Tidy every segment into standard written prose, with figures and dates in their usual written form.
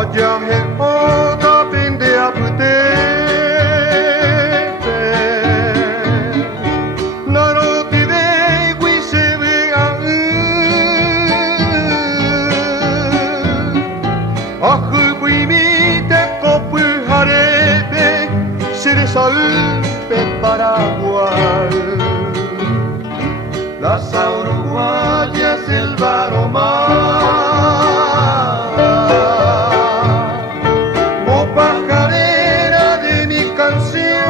Ajahe ota pinde apute Naroti de guisebe a Ahu buimite kopu harebe Seresa upe Paraguay Las uruguayas el baromar Oh pajarera de mi canción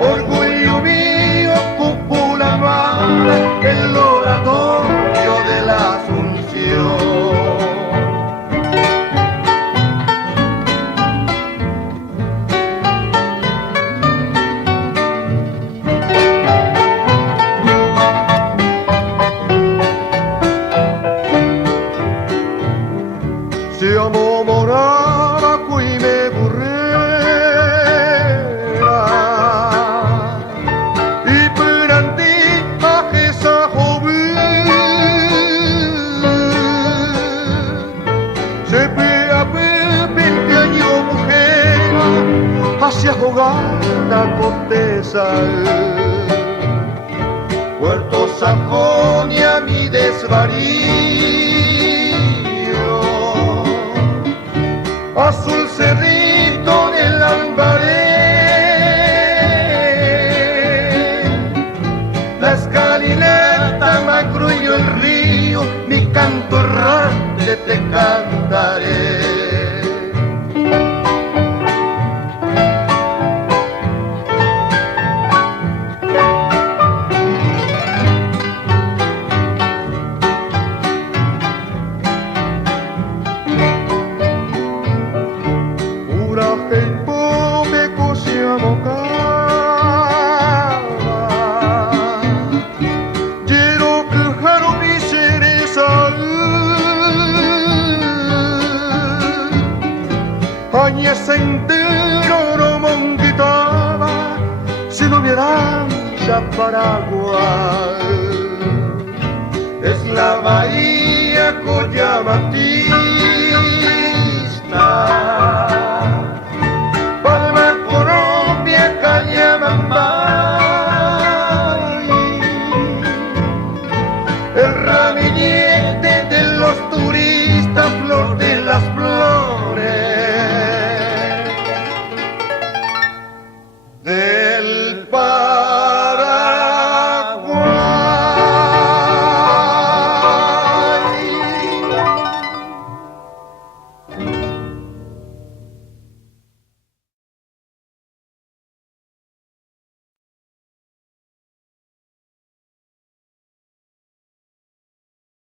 Orgullo mío, cúpula mala El oratorio de la Asunción Siamo morava qui me burrera I purandi a esa joven Se pega pepe año mujer Hacia jugada corteza Puerto Sajonia mi desvarío Azul cerrito del Lambaré La escalinata macruyo el río Mi canto errante te cantaré Añe sendero no monguitaba si no hubieran ya Paraguay es la bahía Coyamatista Palma, Colombia, Cañamambay el ramillete de los turistas